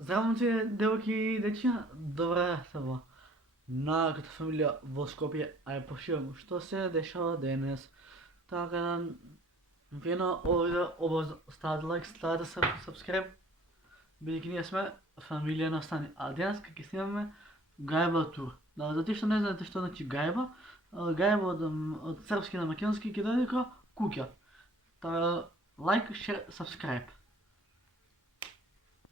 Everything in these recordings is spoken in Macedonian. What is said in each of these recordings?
Здраво, момче, девойки и дечиња, добре се во като фамилија во Скопје, а ја поширам што се дешава денес. Така да вие на овде обавно ставате лайк, ставате subscribe, бидејќи ние сме фамилија на Стани. А денес ќе снимаме гајба тур. Да, за тие што не знаете што значи гајба, гајба од српски на македонски ќе дојде како куќа. Така лайк, share, subscribe.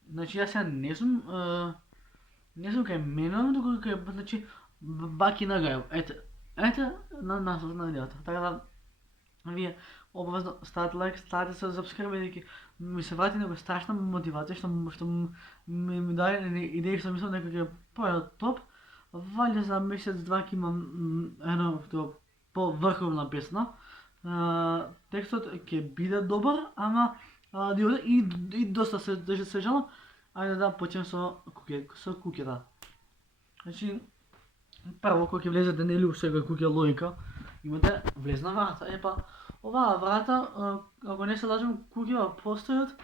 Значи јас сега не сум кај мене, докато кај, значи, баки на гајо. Ете, на наслов на видеото. Така да, вие обавезно ставате лайк, ставате се subscribe, бидејќи ми се врати некоја страшна мотивација, што ми даде идеја, што мислам дека ќе појде топ. Валја за месец-два ќе имам едно поврховна песна. Текстот ќе биде добар, ама и доста се жалам. Ајде да почнем со куќата. Значи, прво кога ќе влезете нели у секоја куќа логика, имате влезна врата. Епа, оваа врата, ако не се лажем, куќава постои од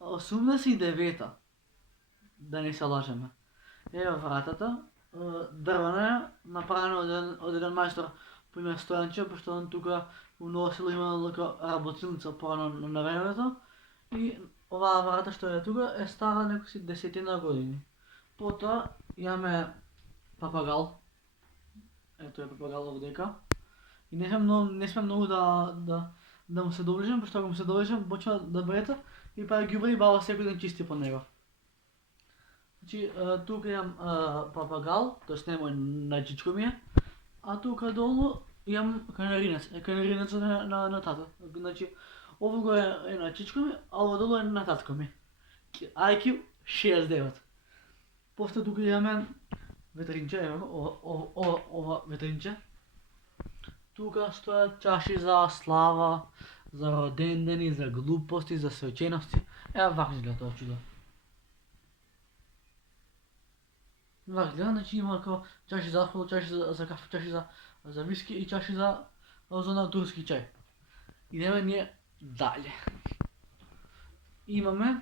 89-та. Да не се лажеме. Ева вратата, дрвена е, направена од еден мајстор по име Стојанче, пошто он тука у Ново Село има работилница порано на времето. И оваа врата што е тука е стара некои 10 години. Потоа имаме папагал. Ето е папагал овдека. И не сме многу да му се доближам, пошто ако му се доближам почва да брета и па ги убри баба секој ден чисти по него. Значи, тука имам папагал, тоест не мој, на чичко ми е, а тука долу имам канаринец. Канаринец на тато. Значи, ово го е на чичко ми, а ово долу е на татко ми. IQ 69. После тука имаме ветринче, ево, ова ветринче. Тука стојат чаши за слава, за родендени, за глупости, за свечености. Ева вак изгледа тоа чудо. Вак изгледа, значи има како чаши за алкохол, чаши за кафе, чаши за виски и чаши за турски чај. Идеме ние дале. Имаме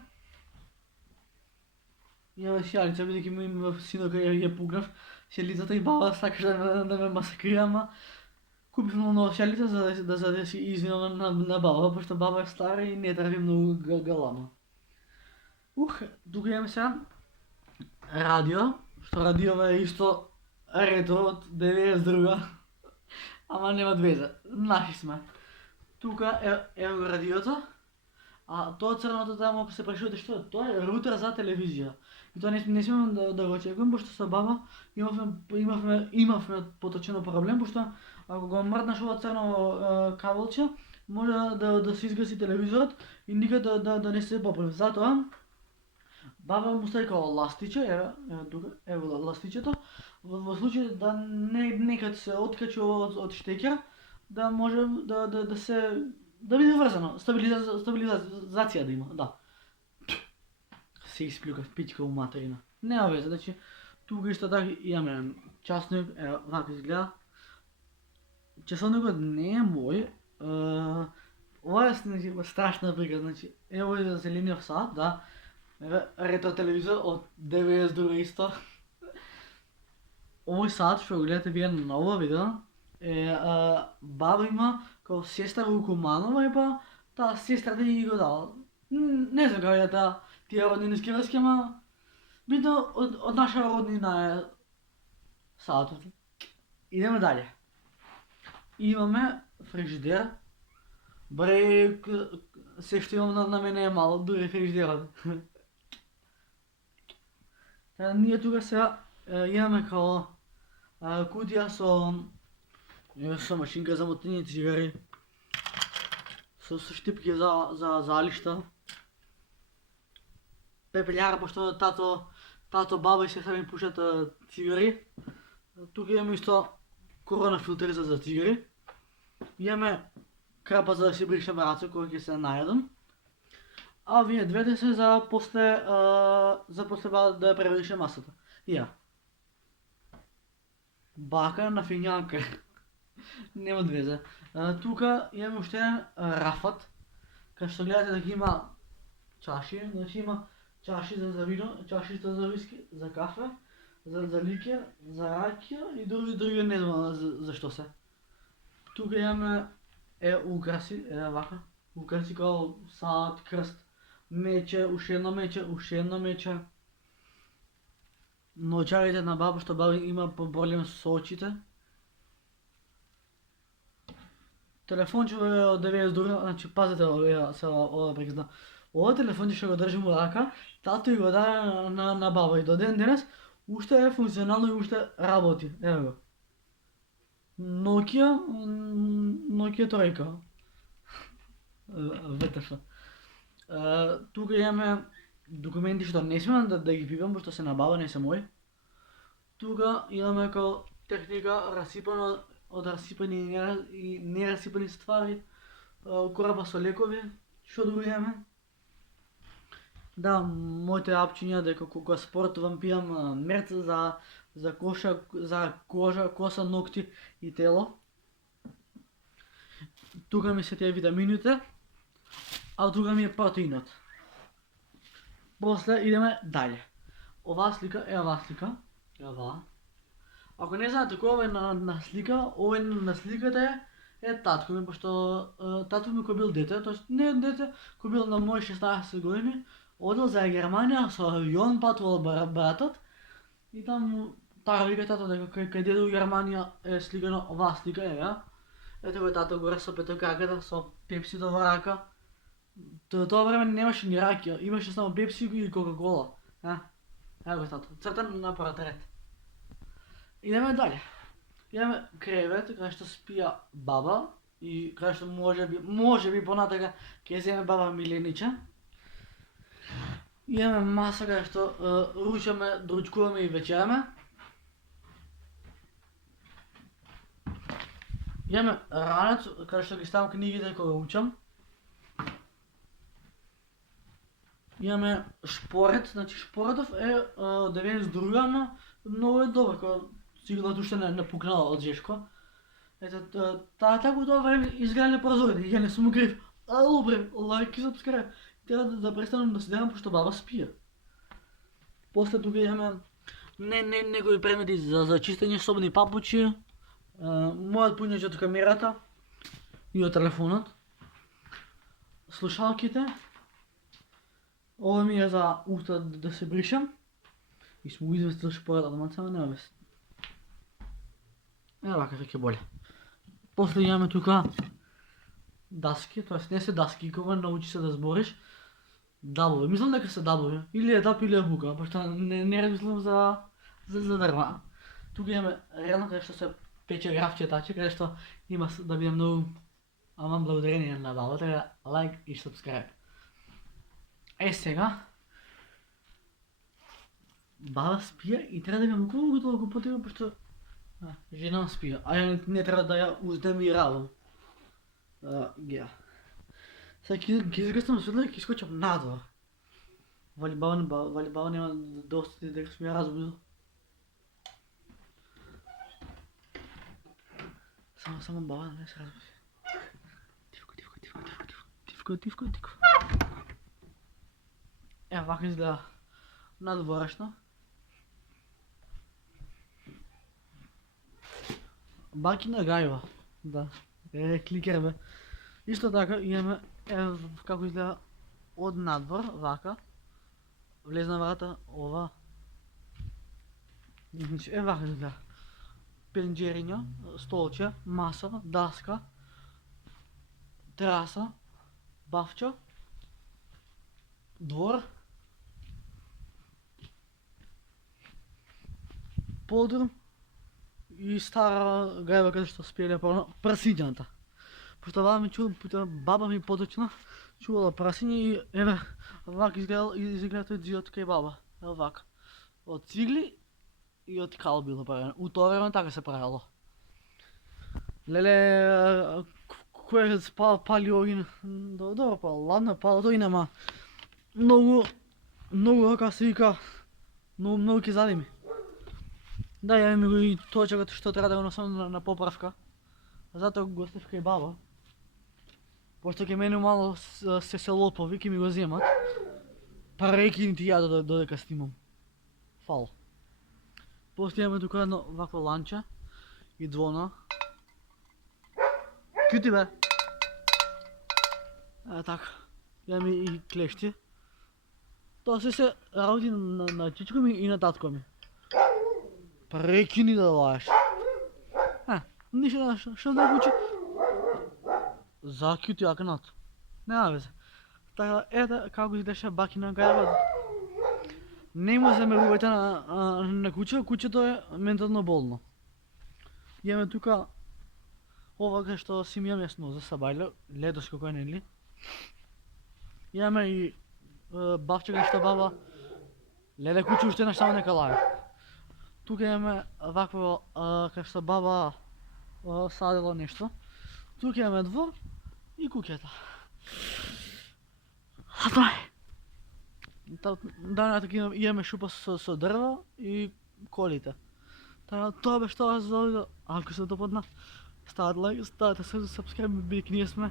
шијалица, бидејќи ми синока ја пугнав шијалицата и баба сакаш да ме масакрира, ама купив нова шијалица за да си извинам на баба, пошто баба е стара и не трпи многу галама. Тука имаме сега радио, што радиова е исто ретро од 92-га, ама нема везе, наши сме. Тука е радиото, а тоа црното таму се прашувате што е, тоа е рутер за телевизија. И тоа не смеам да го очекувам, пошто со баба имавме поточено проблем, пошто ако го мрднаш ова црно кабелче, може да се изгаси телевизорот и никад да не се поправи. Затоа баба му стави као ластиче, еве тука, ево ластичето, во случај да некад се откачи од штекер, да може да се биде врзано, стабилизација да има, да. Се исплюкав пичка у материна. Нема везе, значи тука исто така имаме часник, ево вака изгледа. Часовникот не е мој. Ова е страшна брига, значи ево е зелениот сат, да. Еве ретро телевизор од 92 исто. Овој сат што го гледате вие на ова видео е баба има како сестра Лукуманова и па таа сестрата ги го дала. Не знам како е тие роднински врски, ама битно од наша роднина е сатот. Идеме дале. Имаме фрижидер. Бре, се што имам на мене е мало, дури фрижидерот. Ние тука сега имаме као кутија со машинка за мотење цигари, со штипки за залишта, пепелјара, пошто тато, баба и сестра ми пушат цигари. Тука имаме исто корона филтери за цигари. Имаме крапа за да си бришам раце кога ќе се најадам. А овие двете се за после да ја преврши масата. Ја. Бака на фињанка. Нема везе. Тука имаме уште еден рафат, кај што гледате дека има чаши, значи има чаши за вино, чашите за виски, за кафе, за ликер, за ракия и други не знам защо се. Тука имаме украси, вака. Украси као сад, крст, мече, уште едно мече. Научарите на баба, што баба има проблем со очите. Телефонче од 92, значи пазете ова прекизна. Ова телефонче што го држим во рака, тато и го даде на баба и до ден денес уште е функционално и уште работи. Ево го. Nokia тройка. ВТФ. Тука имаме документи што не смеам да ги пипам, пошто се на баба, не се мои. Тука имаме као техника расипано од расипани и нерасипани ствари, кораба со лекови, што друго имаме. Да, моите апчиња дека кога спортувам пијам мерц за кожа, коса, ногти и тело. Тука ми се тие витамините, а тука ми е протеинот. После идеме далje. Оваа слика е оваа слика. Ева. Ако не знаете кој е на слика, овој на сликата е татко ми, пошто татко ми кој бил дете, тоест не дете, кој бил на мои 16 години, одел за Германија со авион, патувал братот и там таа вика тато дека кај дедо во Германија е сликано оваа слика е, ето го тато горе со петокаката, со пепсито во рака. Тоа време немаше ни ракија, имаше само пепси и кока-кола. Ево го тато, цртан на портрет. Идеме далje. Имаме кревет кај што спија баба и кај што може би понатака ќе земе баба Миленича. Имаме маса кај што ручаме, дручкуваме и вечераме. Имаме ранец кај што ги ставам книгите кога учам. Имаме шпорет, значи шпоретов е од 92, ама многу е добар, кога сигурно уште не пукнала од Жешко. Ето, тако тоа време изгледа прозорите, ја не сум крив. Добре, лайк и сабскрайб. Треба да престанам да седам, пошто баба спија. После тука имаме негови предмети за чистење, собни папучи, мојот пуњач од камерата и од телефонот, слушалките. Ова ми е за уста да се бришам. И сме го известил шпоретот, ама само нема вест. Вака веќе боле. После имаме тука даски, тоест не се даски, кога научи се да збориш. Дабови, мислам дека се дабови, или е даб или е бука, пошто не размислам за дрва. Тука имаме релна каде што се пече графчетаче, каде што има да биде многу, ама благодарение на баба, така лайк и сабскрайб. Сега баба спија и треба да имам колку потреба, пошто жена спија, а ја не треба да ја уздемиравам. Сега ќе изгасам светло и ќе искочам надвор. Вали баба нема да остати дека сум ја разбудил. Само баба не се разбуди. Тивко. Вака изгледа надворешно. Бакина гајва, да, кликер бе. Исто така имаме, како изгледа од надвор, вака. Влезна врата, ова. Значи, вака изгледа. Пенџериња, столче, маса, даска, тераса, бавча, двор, подрум и стара гајба каде што спиеле прасињата. Пошто баба ми поточна чувала прасиње и вака изгледа тој џиот кај баба. Вака. Од цигли и од кал било правено. У тоа време така се правело. Леле, кој пали огин? Добро пал, ладно пал тој нема. Многу како се вика, многу ќе задими. Да, ја ми го и точакот што треба да го носам на поправка. Затоа го оставив кај баба. Пошто ке мене мало се лопови, ке ми го земат. Прекинити ја додека снимам. Фал. После имаме тука едно ваква ланча и двона. Кјути бе! Така. Имаме и клешти. Тоа се работи на чичко ми и на татко ми. Прекини да лаеш. Ништо, што да куче? Закјути акнат. Нема везе. Така, ете како изгледаше бакина гајба. Не му замерувајте на куче, кучето е ментално болно. Имаме тука ова кај што си ми јасно за сабајле, ледоско кој нели. Имаме и бавче кај што баба леле куче уште на само нека лае. Тука имаме вакво кај што баба садила нешто. Тука имаме двор и куќата. А тоа е. Даната имаме шупа со дрва и колите. Тоа беше тоа за овој. Ако се допадна, ставате лайк, ставате сабскрайб, бидејќи ние сме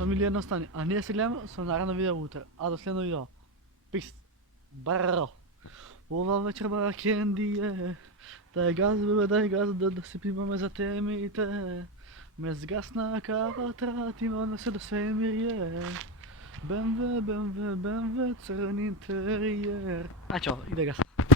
фамилија едностани. А ние се гледаме со наредно видео утре. А до следно видео. Пис. Браро. Ова вечер бара кенди е. Дај газ, бебе, дај газ, да се пимаме за темите. Ме сгасна кава, тратима да се до свемир е. БМВ, БМВ, БМВ, црн интериер. А чао, иде газ.